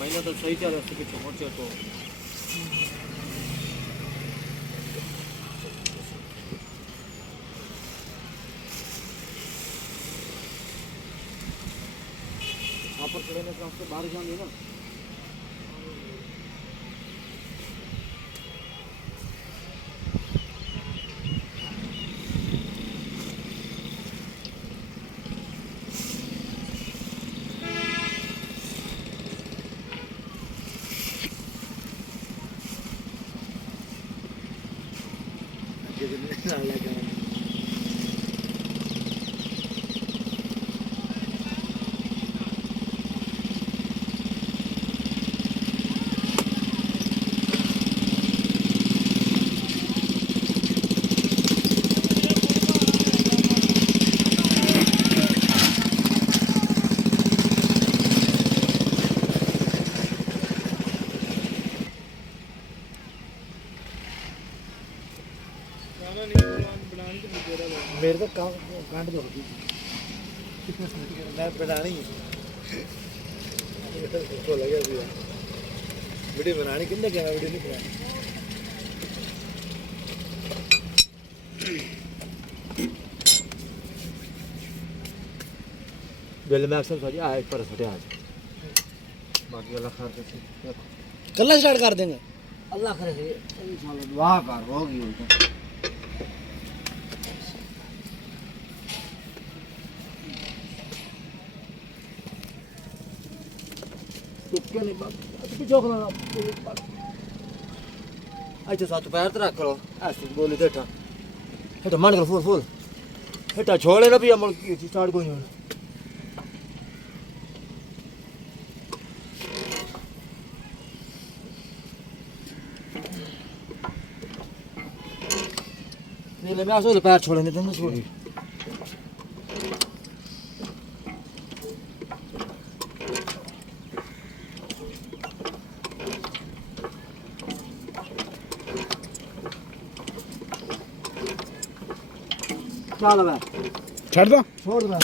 महीना तो सही चल रहा है पहुंचे तो यहाँ पर खड़े ना से बाहर जाएंगे ना मेरे तो कांड जो होती मैं बनानी को लगे वीडियो बनानी कितने क्या वीडियो नहीं बनानी बेल में अक्सर सॉरी एक पर छोटे आज बाकी अल्लाह खैर से कल स्टार्ट कर देंगे अल्लाह खैर से इंशाल्लाह दुआ कर होगी उनका क्या नहीं बात पीछे खड़ा अच्छा साथ पैर तो रख लो ऐसे बोली देटा हेटा मान कर फुल फुल हेटा छोड़े ना भी हम स्टार्ट कोई नहीं नहीं ले मैं आसो पैर छोड़े नहीं तो छोड़ चल बे छोड़ दो